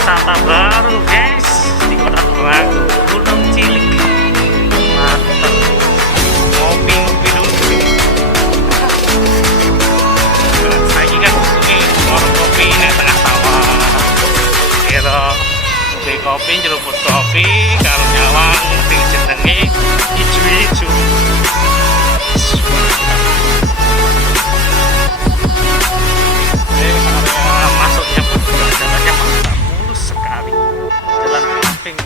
wisata baru guys di Kota Tulungagung. Gunung cilik, mantap. Ngopi-ngopi dulu sini. Saya kan suka warung kopi ini tengah sawah. Kira kopi kopi, jeruput kopi, kalau nyawang sing jenenge ijo-ijo. Masuknya pun juga jalannya mantap, mulus sekali. Jalan camping.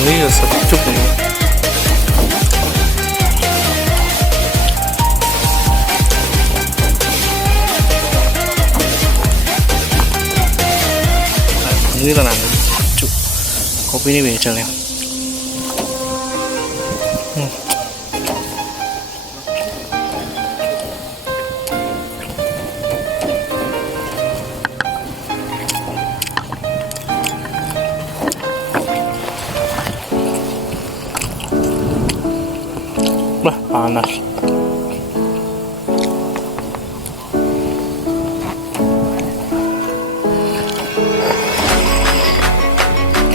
Ini ya satu cup ini. Ini tenang, cup. Kopi ini becel ya. Bah, panas.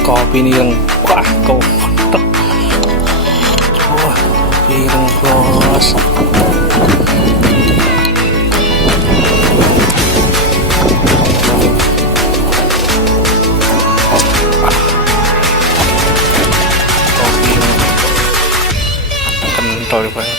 Kopi ini yang wah, kopi. Wah, kopi yang bos. Kental banget.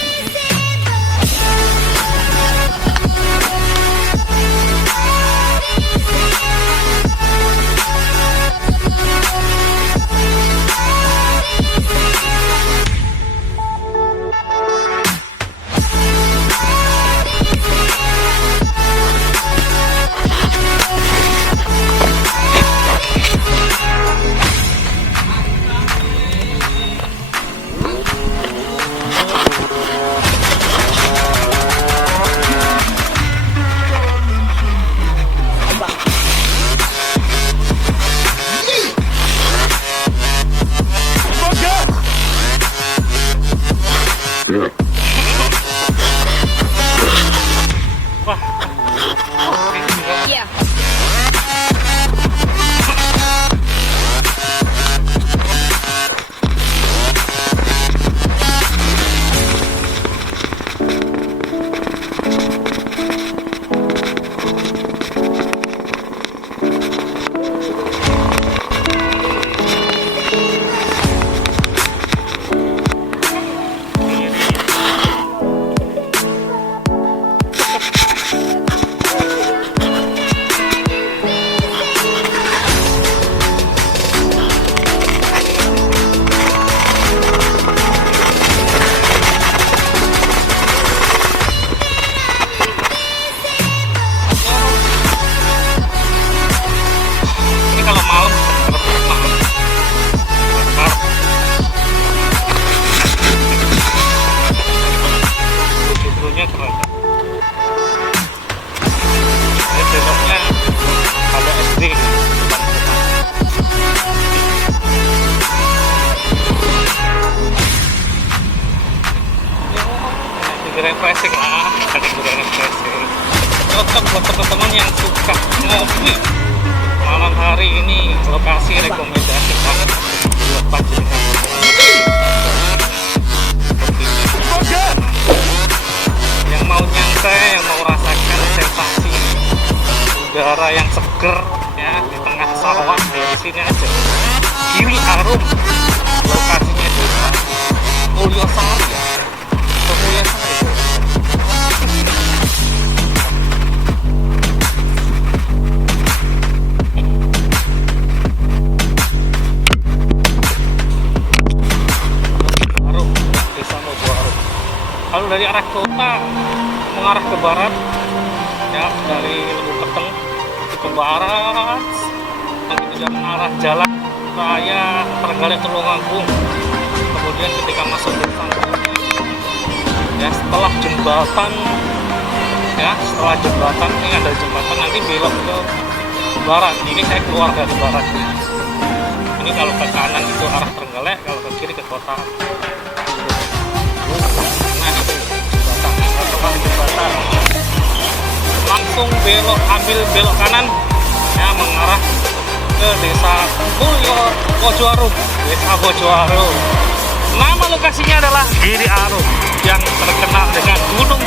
udara yang seger ya di tengah sawah di sini aja. Giri Arum, lokasinya Desa Mulyosari ya. Mulyosari. Desa Mojoarum. Kalau dari arah kota mengarah ke barat ya, dari Lebuk Peteng itu ke barat, nanti juga mengarah jalan raya Trenggalek Tulungagung. Kemudian ketika masuk desa ya, setelah jembatan ya, setelah jembatan ini ada jembatan, nanti belok ke barat. Ini saya keluar dari barat. Ini kalau ke kanan itu arah Trenggalek, kalau ke kiri ke kota. Nah itu jembatan, langsung belok, ambil belok kanan ya, mengarah ke desa Mojoarum, desa Mojoarum. Nama lokasinya adalah Giri Arum yang terkenal dengan gunung